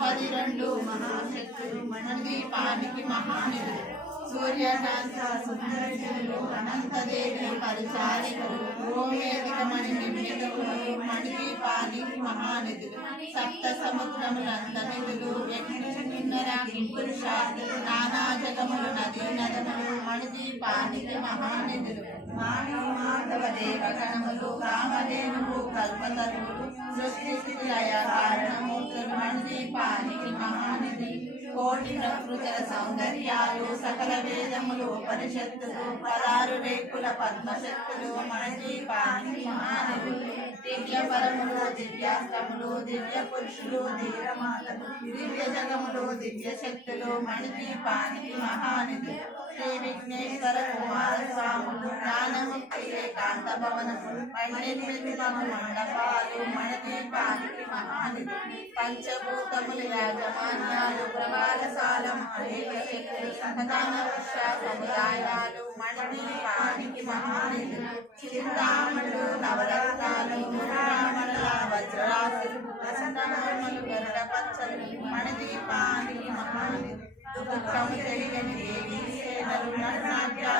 12 మహాశక్తులు మణదీపానికి మహానిధులు సూర్యకాంత సుందరులు అనంతదేవి పరిచారికులు ఓవేదికమణి నిర్మితులు మణదీపానికి మహానిధులు సప్త సముద్రములంత నిధులు వ్యక్తిన్నర పురుషార్థులు నానా జగములు నదీ నదములు మణదీపానికి మహానిధులు మాధవ దేవగణములు రామదేవులు కల్పతరులు సృష్టి లయ కారణమూర్తులు మణదీపానికి మహానిధులు కోటి ప్రకృతుల సౌందర్యాలు సకల వేదములు ఉపనిషత్తులు 16 రేకుల పద్మశక్తులు మణదీపానికి మహానిధులు దివ్య పరములు దివ్యాస్తములు దివ్య పురుషులు ధీరమాతలు దివ్య జగములు దివ్య శక్తులు మణదీపానికి మహానిధులు శ్రీ విఘ్నేశ్వర కుమార స్వాములు జ్ఞానముక్తి ఏకాంత భవనములు పండితము మండపాలు మణదీపానికి మహానిధులు పంచభూతములు యాజమాన్యాలు ప్రవాళశాల అనేక శక్తులు సంతాన వృక్ష సముదాయాలు మణదీపానికి మహానిధులు చింతామణులు నవరత్నాలు రామణుల వజ్రాసులు ప్రసన్నములు గరుడ పచ్చలు మణదీపానికి మహానిధులు దుఃఖము తెలియని దేవీ సేనలు నటనాట్యాలు